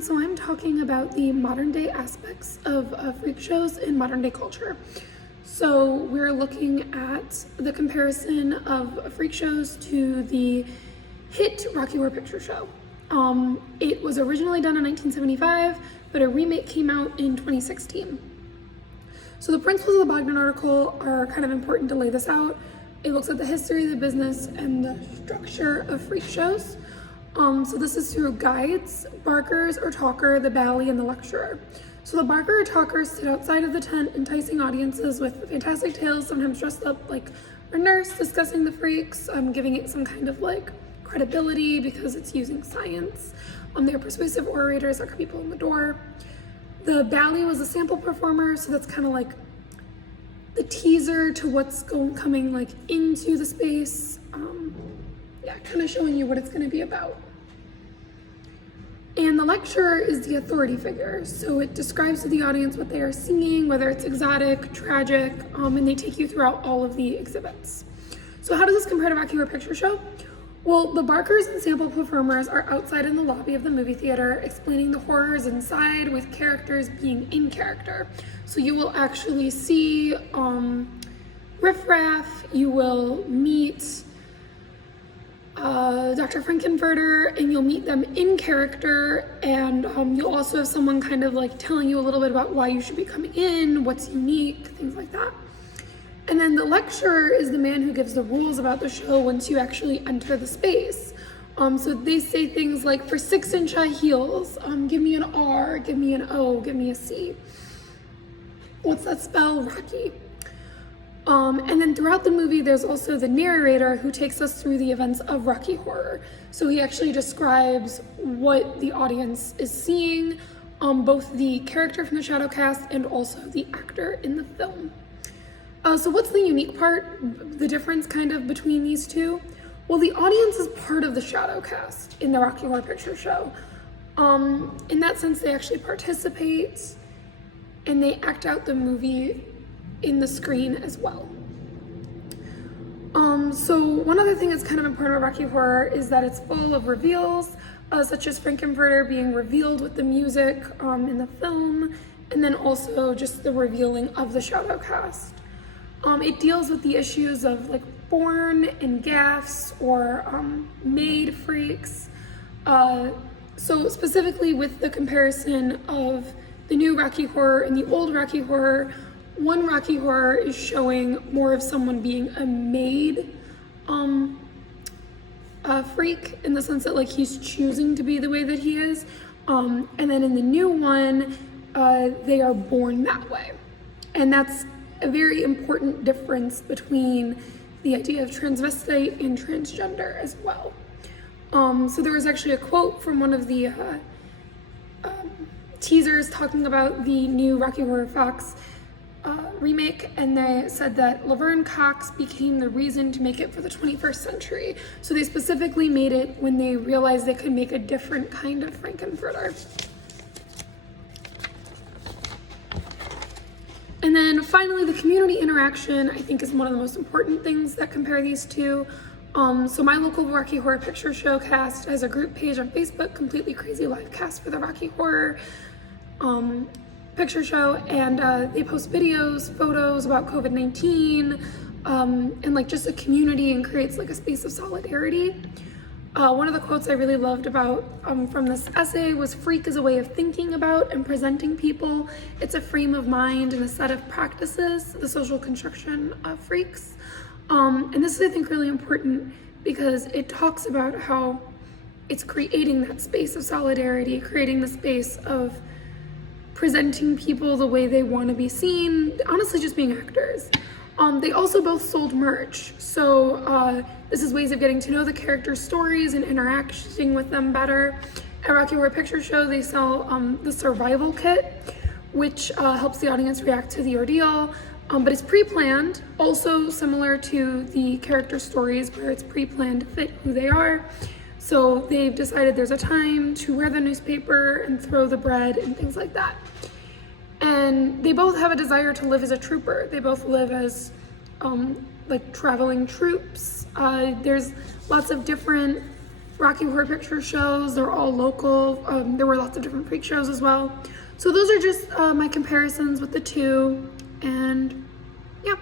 and so I'm talking about the modern day aspects of freak shows in modern day culture. So we're looking at the comparison of freak shows to the hit Rocky Horror Picture Show. It was originally done in 1975, but a remake came out in 2016. So the principles of the Bogdan article are kind of important to lay this out. It looks at the history, the business, and the structure of freak shows. So this is through guides, barkers or talker, the bally, and the lecturer. So the barker or talkers sit outside of the tent, enticing audiences with fantastic tales, sometimes dressed up like a nurse, discussing the freaks, giving it some kind of like credibility because it's using science. They're persuasive orators that got people in the door. The bally was a sample performer, so that's kind of like the teaser to what's coming like into the space. Kind of showing you what it's going to be about. And the lecturer is the authority figure, so it describes to the audience what they are seeing, whether it's exotic, tragic, and they take you throughout all of the exhibits. So how does this compare to Rocky Horror Picture Show? Well, the barkers and sample performers are outside in the lobby of the movie theater explaining the horrors inside with characters being in character. So you will actually see Riff Raff, you will meet Dr. Frankenfurter, and you'll meet them in character, and you'll also have someone kind of like telling you a little bit about why you should be coming in, what's unique, things like that. And then the lecturer is the man who gives the rules about the show once you actually enter the space. So they say things like, for 6-inch high heels, give me an R, give me an O, give me a C. What's that spell? Rocky. And then throughout the movie, there's also the narrator who takes us through the events of Rocky Horror. So he actually describes what the audience is seeing, both the character from the shadow cast and also the actor in the film. So what's the unique part, the difference kind of between these two? Well, the audience is part of the shadow cast in the Rocky Horror Picture Show. In that sense, they actually participate and they act out the movie in the screen as well. So one other thing that's kind of important about Rocky Horror is that it's full of reveals, such as Frankenfurter being revealed with the music in the film, and then also just the revealing of the shadow cast. It deals with the issues of like born and gaffes or made freaks. So specifically with the comparison of the new Rocky Horror and the old Rocky Horror, one Rocky Horror is showing more of someone being a made freak, in the sense that like he's choosing to be the way that he is. And then in the new one, they are born that way. And that's a very important difference between the idea of transvestite and transgender as well. So there was actually a quote from one of the teasers talking about the new Rocky Horror Fox remake, and they said that Laverne Cox became the reason to make it for the 21st century. So they specifically made it when they realized they could make a different kind of Frankenfurter. And then finally, the community interaction, I think, is one of the most important things that compare these two. So my local Rocky Horror Picture Show cast has a group page on Facebook, Completely Crazy Live Cast for the Rocky Horror Picture Show, and they post videos, photos about COVID-19, and like just a community, and creates like a space of solidarity. One of the quotes I really loved about from this essay was, "Freak is a way of thinking about and presenting people. It's a frame of mind and a set of practices, the social construction of freaks." And this is, I think, really important because it talks about how it's creating that space of solidarity, creating the space of presenting people the way they want to be seen, honestly just being actors. They also both sold merch, so this is ways of getting to know the characters' stories and interacting with them better. At Rocky Horror Picture Show, they sell the survival kit, which helps the audience react to the ordeal, but it's pre-planned, also similar to the character stories where it's pre-planned to fit who they are. So they've decided there's a time to wear the newspaper and throw the bread and things like that. And they both have a desire to live as a trooper. They both live as like traveling troops. There's lots of different Rocky Horror Picture shows. They're all local. There were lots of different freak shows as well. So those are just my comparisons with the two, and yeah.